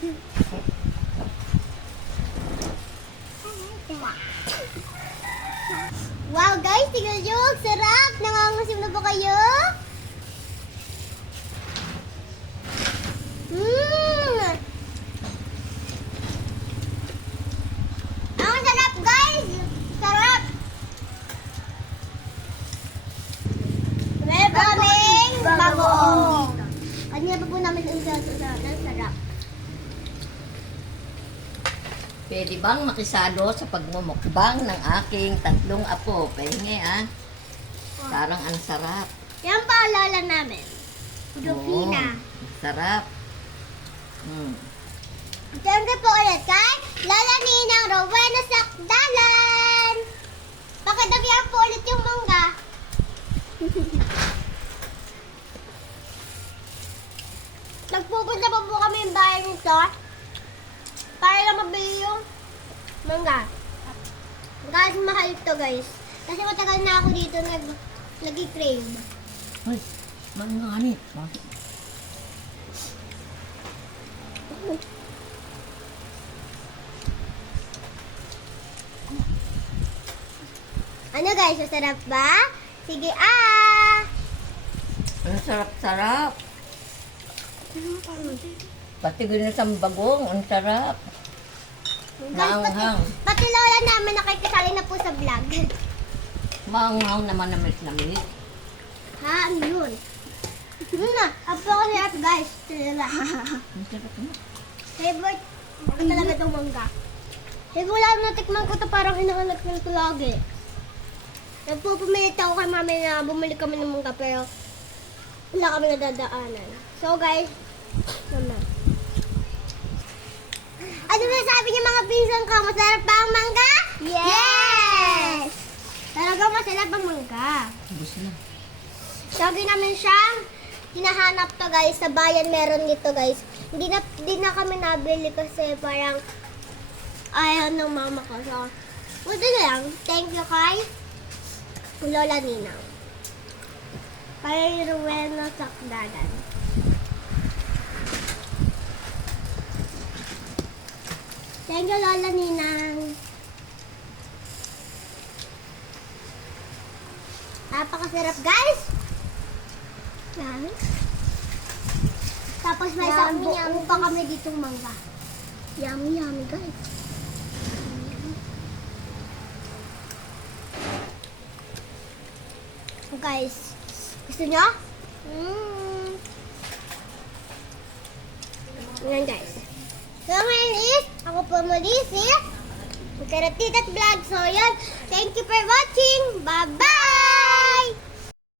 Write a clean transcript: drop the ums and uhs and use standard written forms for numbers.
Wow guys, tingnan nyo, ang sarap! Nangangasim na ba kayo? Mmm! Ang sarap guys! Sarap! Meron kaming bagoong. Kanina pa po namin ang sarap. Pwede bang makisalo sa pagmumukbang ng aking tatlong apo? Pahingi Parang ang sarap. Yan paalala namin. Rufina. Sarap. Siyempre po ulit kay Lola Ninang Rowena Sakdalan. Pakidagyan po ulit yung mangga. Nagpupunta pa po kami yung bahay nito para lang mabili yung mangga. Guys, mahal ito guys. Kasi matagal na ako dito nag-crave. Ay, manganit. Ano guys, masarap ba? Sige Ang sarap-sarap. Pati ginisang bagong, ang sarap. Guys, Maanghang. pati lola namin nakikisali na po sa vlog. Maanghang naman na mis. Ha? Ano yun? Na, apo ko nila guys. Talaga. Ang sarap na. Favorite ko talaga itong mangga. Eh, wala na tikman ko ito, parang inahanap ko ito lagi. Nagpupumilit ako kay mami na bumili kami ng mangga pero wala kami nadadaanan. So guys, naman. Ano na sabi niyo mga pinsan ko? Masarap ba ang mangga? Yes! Talaga masarap ang mangga. Ubus na. Lagi namin siyang hinahanap to guys. Sa bayan meron nito guys. Hindi na kami nabili kasi parang ayaw ng mama ko. So, buti na lang. Thank you kay Lola Ninang. Kay Rowena Sakdalan. Thank you Lola Ninang. Napakasarap guys. Yummy. Tapos may isang buo pa kami ditong mangga. Yummy, yummy guys. Guys, gusto nyo? Yan guys. So ngayon is, ako po muli si Karatita't Vlog. So yan, thank you for watching. Bye-bye!